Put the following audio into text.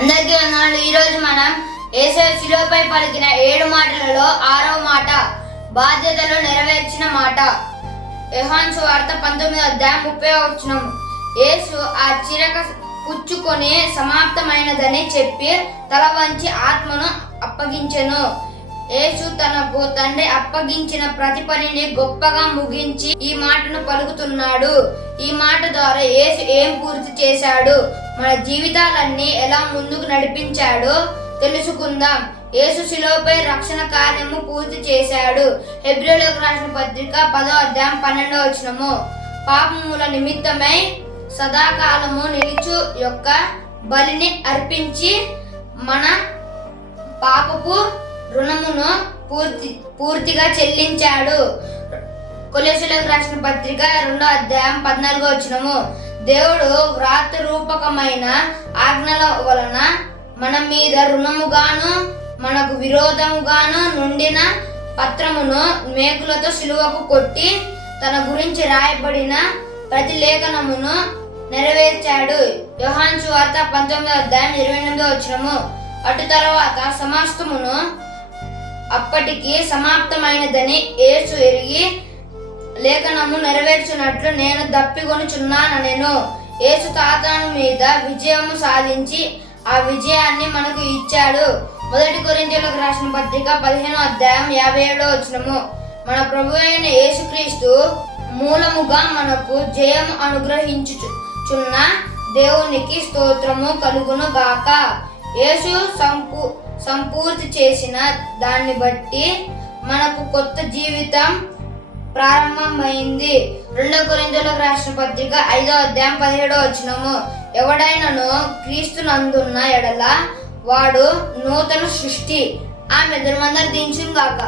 అందరికీ వందనాలు. ఈరోజు మనం యేసయ్య శిలువపై పలికిన 7 మాటలలో 6వ మాట, బాధ్యతలు నెరవేర్చిన మాట. యోహాను సువార్త 19:30. యేసు ఆ చిరక పుచ్చుకొని సమాప్తమైనదని చెప్పి తల వంచి ఆత్మను అప్పగించెను. యేసు తనకు తండ్రి అప్పగించిన ప్రతి పనిని గొప్పగా ముగించి ఈ మాటను పలుకుతున్నాడు. ఈ మాట ద్వారా యేసు ఏం పూర్తి చేశాడు, మన జీవితాలన్నీ ఎలా ముందుకు నడిపించాడో తెలుసుకుందాం. యేసు శిలువపై రక్షణ కార్యము పూర్తి చేశాడు. హెబ్రీయులకు రాసిన పత్రిక 10:12. పాపముల నిమిత్తమై సదాకాలము నిలుచు యొక్క బలిని అర్పించి మన పాపపు రుణమును పూర్తిగా చెల్లించాడు. కొలొస్సీయులకు రాసిన పత్రిక 2:14. దేవుడు వ్రాత రూపకమైన ఆజ్ఞల వలన మన మీద రుణముగాను మనకు విరోధముగాను నుండిన పత్రమును మేకులతో సిలువకు కొట్టి తన గురించి రాయబడిన ప్రతి లేఖనమును నెరవేర్చాడు. యోహాను సువార్త 19:28. అటు తర్వాత సమస్తమును అప్పటికి సమాప్తమైనదని యేసు ఎరిగి లేఖనము నెరవేర్చినట్లు నేను దప్పికొనుచున్నానెను. యేసు సాతాను మీద విజయము సాధించి ఆ విజయాన్ని మనకు ఇచ్చాడు. 1 కొరింథీయులకు రాసిన పత్రిక 15:57. మన ప్రభు అయిన యేసుక్రీస్తు మూలముగా మనకు జయము అనుగ్రహించుచున్న దేవునికి స్తోత్రము కలుగును గాక. యేసు సంపూర్తి చేసిన దాన్ని బట్టి మనకు కొత్త జీవితం ప్రారంభమైంది. 2 కొరింథీయులకు రాసిన పత్రిక 5:17. ఎవడైనను క్రీస్తునందున్న ఎడల వాడు నూతన సృష్టి. ఆమె దినమందరూ దించును గాక.